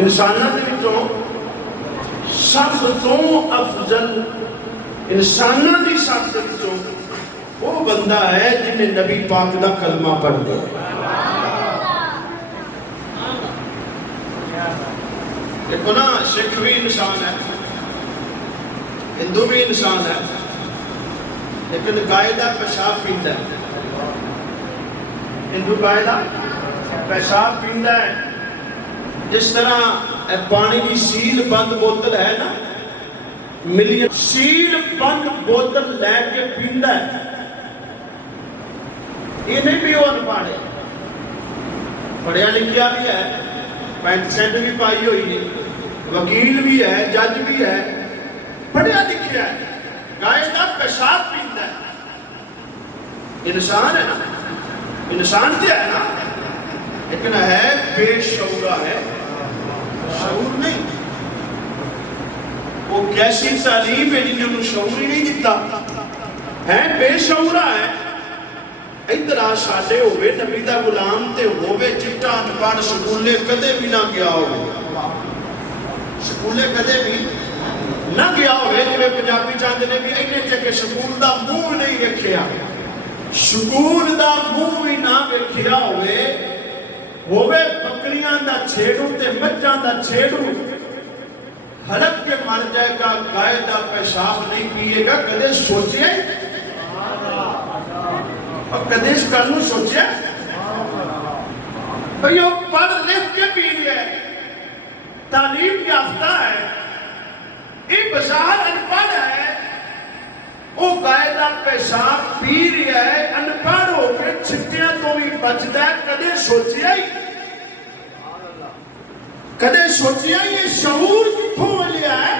انسانوں کے وچوں سب تو افضل انسانوں کی سب کے وچوں وہ بندہ ہے جنہیں نبی پاک دا کلمہ پڑھ دے. دیکھو نا سکھ بھی انسان ہے، ہندو بھی انسان ہے، لیکن گائے دا پیشاب پیندا ہے. ہندو گائے دا پیشاب پیندا ہے. جس طرح پانی کی سیل بند بوتل ہے نا، ملین سیل بند بوتل لے کے پیندا ہے. یہ نہیں بھی وہ انپڑھ ہے، پڑھیا لکھیا بھی ہے، پینٹ سینٹ بھی پائی ہوئی ہے، وکیل بھی ہے، جج بھی ہے، پڑھیا لکھیا ہے، گائے دا پیشاب پیندا ہے. انسان ہے نا، انسان کیا ہے نا، لیکن ہے بے شعورہ ہے، شعور نہیں. وہ کیسی تعلیم ہے جنہیں انہوں شعور ہی نہیں دیتا ہے، بے شعورہ ہے. ادھر ساڈے ہوئے نبی دا غلام تے ہوئے چٹا انپڑھ سکولے کدے بھی نہ گیا ہوئے، سکولے کدے بھی نہ گیا ہوئے. جویں پنجابی چاہتے نے بھی اینے چکے سکول دا منہ نہیں رکھیا، سکول دا منہ بھی نہ رکھیا ہوئے بکریاں دا چھیڑو تے مجھاں دا چھیڑو ہلک کے مر جائے گا، گائے دا پیشاب نہیں پیے گا. کدے سوچے اور کدے اس کارنوں سوچے بھئی وہ پڑھ لکھ کے پی رہے ہیں، تعلیم یافتہ ہے، ایک بظاہر انپڑھ ہے، وہ گائے دا پیشاب پی رہا ہے، انپڑھ ہو کے چھٹیاں تو بھی بچتا ہے. کدے سوچیا ہی یہ شعور کتھوں ملیا ہے؟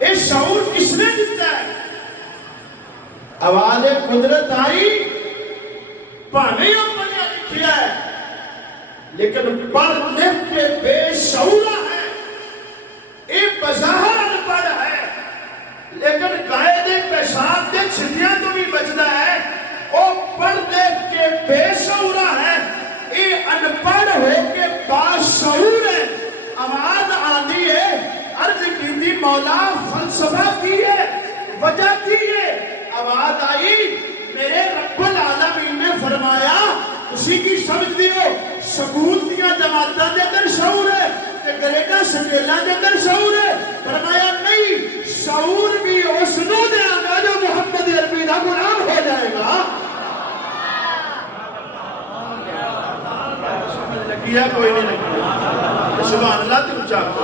یہ شعور کس نے دیتا ہے؟ آواز قدرت آئی پانے ہم بنیا لکھیا ہے، لیکن پڑھ لکھ کے بے شعورہ ہے. یہ بظاہر انپڑھ ہے، لیکن گائے دے پیشاب دے چھٹیاں تو بھی بچنا ہے. وہ پڑھ لکھ کے بے شعورہ ہے، یہ انپڑھ ہو کے باشعور ہے. آواز آندی ہے، عرض کی دی مولا فلسفہ کی ہے، وجہ کی ہے. آواز آئی میرے رب العالمین نے فرمایا اسی کی سمجھ دیو سکول دیا جماعتہ دے اندر شعور ہے کہ گریڈا سکیلہ دے اندر شعور ہے. فرمایا نہیں، شعور بھی اس نو دے آگا جو محمد عربی دا غلام ہو جائے گا. سمجھ لگیا کوئی نہیں لگیا؟ سبحان اللہ تم چاہتا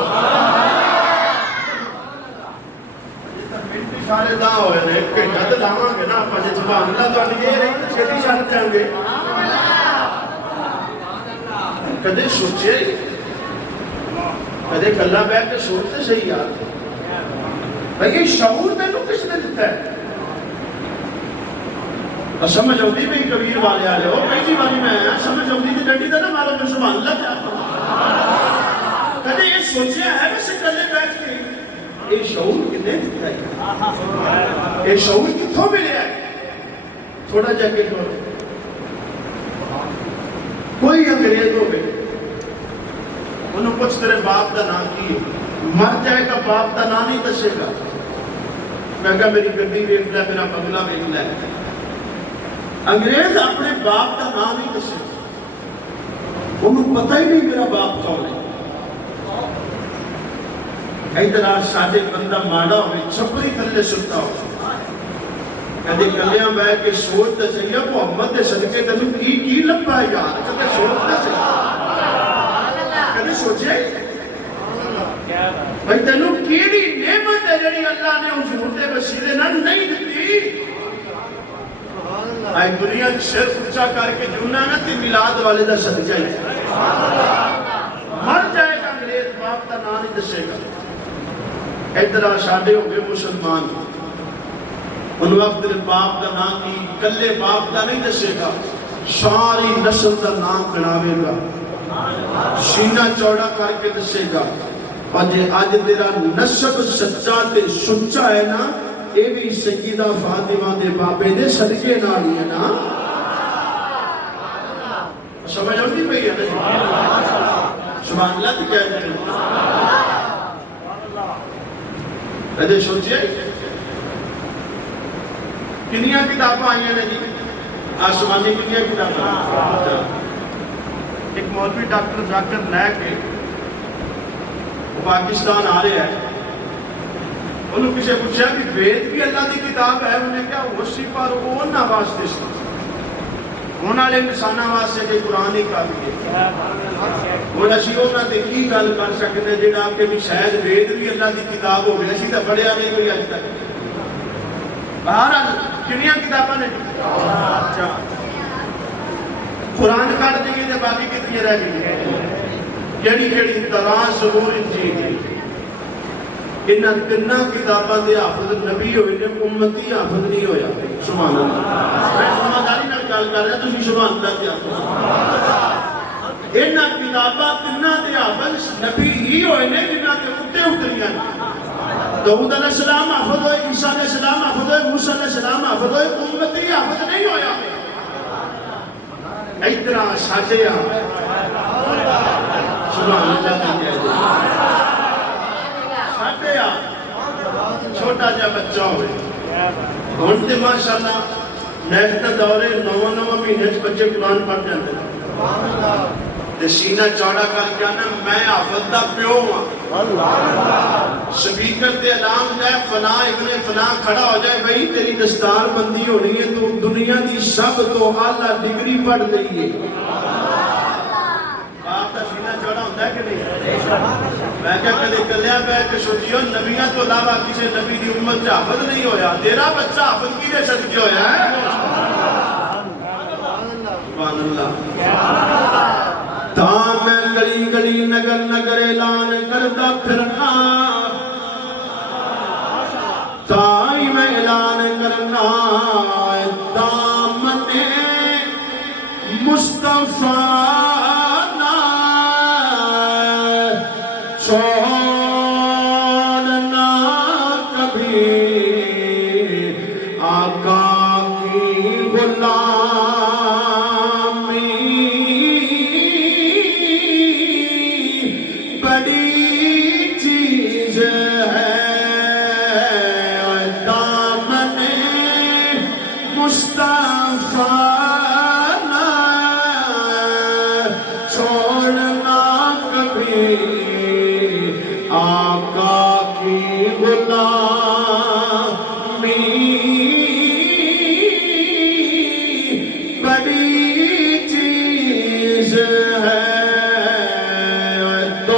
سارے دا ہوئے نے ایک گھنٹہ تو لاواں گے نا اپا جی. سبحان اللہ تو یہ رہی تو چھٹی چھاٹ جائیں گے. کدے سوچے کدے کلا بیٹھ کے سوچتے صحیح یاد بھائی یہ شعور تینوں کس نے دیتا ہے؟ سمجھ آؤں بھی کبیر والے آ رہے ہو پہلی باری میں آیا سمجھ آؤں دی ڈنڈی تھا نا مارا میں سبحان اللہ چاہتا ہوں. کدے یہ سوچے ہے ویسے کلے بیٹھ کے یہ شعور کنے دیتا ہے؟ یہ شعور کتھوں ملے ہے؟ تھوڑا جاگے کرو. کوئی انگریز ہو گئے انہوں کچھ تیرے باپ دا نام کی مر جائے گا باپ دا نام نہیں دسے گا. میں کہا میری گڈی ویکھ لے، میرا بنگلہ ویکھ لے. انگریز اپنے باپ دا نام نہیں دسے گا، انہوں پتہ ہی نہیں میرا باپ کون ہے. ادھر ساڈے بندہ ماڑا ہوئے چھپری تھلے ستا ہو کہتے کلیاں بہ کے سوچ تے سہی محمد دے صدقے تینوں کی لبھا ہے یار. کہتے سوچ تے سہی کہتے سوچے بھائی تینوں کیڑی نعمت ہے جڑی اللہ نے حضور دے وسیلے نال نہیں دتی. آئی دنیا سر اونچا کر کے جمنا نا تے میلاد والے دا صدقہ ہی مر جائے گا انگریز باپ دا نام نہیں دسے گا. ادھر ساڈے ہو گئے مسلمان ان وقت باپ دا نام کی کلے باپ دا نہیں دسے گا، ساری نسل دا نام گناوے گا، سینہ چوڑا کر کے دسے گا. آج تیرا نسب سچا تے سچا ہے نا، اے بھی سیدہ فاطمہ دے بابے دے صدقے نال ہی ہے نا. سمجھ آتی پئی ہے نا؟ سبحان اللہ تو کہہ رہے ہیں سوچئے کنیاں کتاباں آئی ہیں جی آسمانی کنیاں کتاباں ایک مولوی ڈاکٹر ذاکر نائک ہے وہ پاکستان آ رہے ہیں انہوں کسے پوچھا کہ وید بھی اللہ دی کتاب ہے انہیں کیا اسی پر وہ نہ واسطے سے ہونا لے انسانہ واسطے کہ قرآن ہی کافی ہے وہ نشی ہونا دے کی گل کر سکتے جنہا آپ کے بھی شاید وید بھی اللہ دی کتاب ہو گئی اسی تا پڑھیا نہیں کوئی آج تک بہرحال کنیاں کتاباں نے اچھا قرآن کر دیں گے باقی کتنی رہ گئی کیڑی کیڑی طرح ضرور انجیل انہاں تنہ کتاباں دے حافظ نبی ہوئے نے امتی حافظ نہیں ہویا سبحان اللہ میں سمجھداری نال گل کر رہا تسی سبحان اللہ تے انہاں کتاباں تنہ دے حافظ نبی ہی ہوئے نے جنہاں تے اٹھے اتریاں داؤد علیہ السلام حافظ ہوئے عیسیٰ علیہ السلام حافظ ہوئے موسیٰ علیہ السلام حافظ ہوئے امتی حافظ نہیں ہویا اتنا ساجیا سبحان اللہ تے چھوٹا جا بچہ ہوئے ہونتے ماشاءاللہ نیکتا دورے 9 مہینے بچے قرآن پڑھ جاتے ہیں سینہ چوڑا کر کے آنا میں حافظ دا پیو ہوں سپیکر تے اعلان جائے فلاں ابن فلاں کھڑا ہو جائے بھئی تیری دستار بندی ہونی ہے تو دنیا دی سب تو اعلیٰ ڈگری پڑھ لئیے آپ کا سینہ چوڑا ہوتا ہے کہ نہیں میں کیا کدے کلیا بیٹھ کے سوچیو نبیوں تو علاوہ کسی نبی دی امت سے حافظ نہیں ہویا تیرا بچہ حافظ کی دے صدقے ہویا ہے سبحان اللہ تا میں گلی گلی نگر نگر اعلان کرتا پھرنا تائی میں اعلان کرنا دامن مصطفیٰ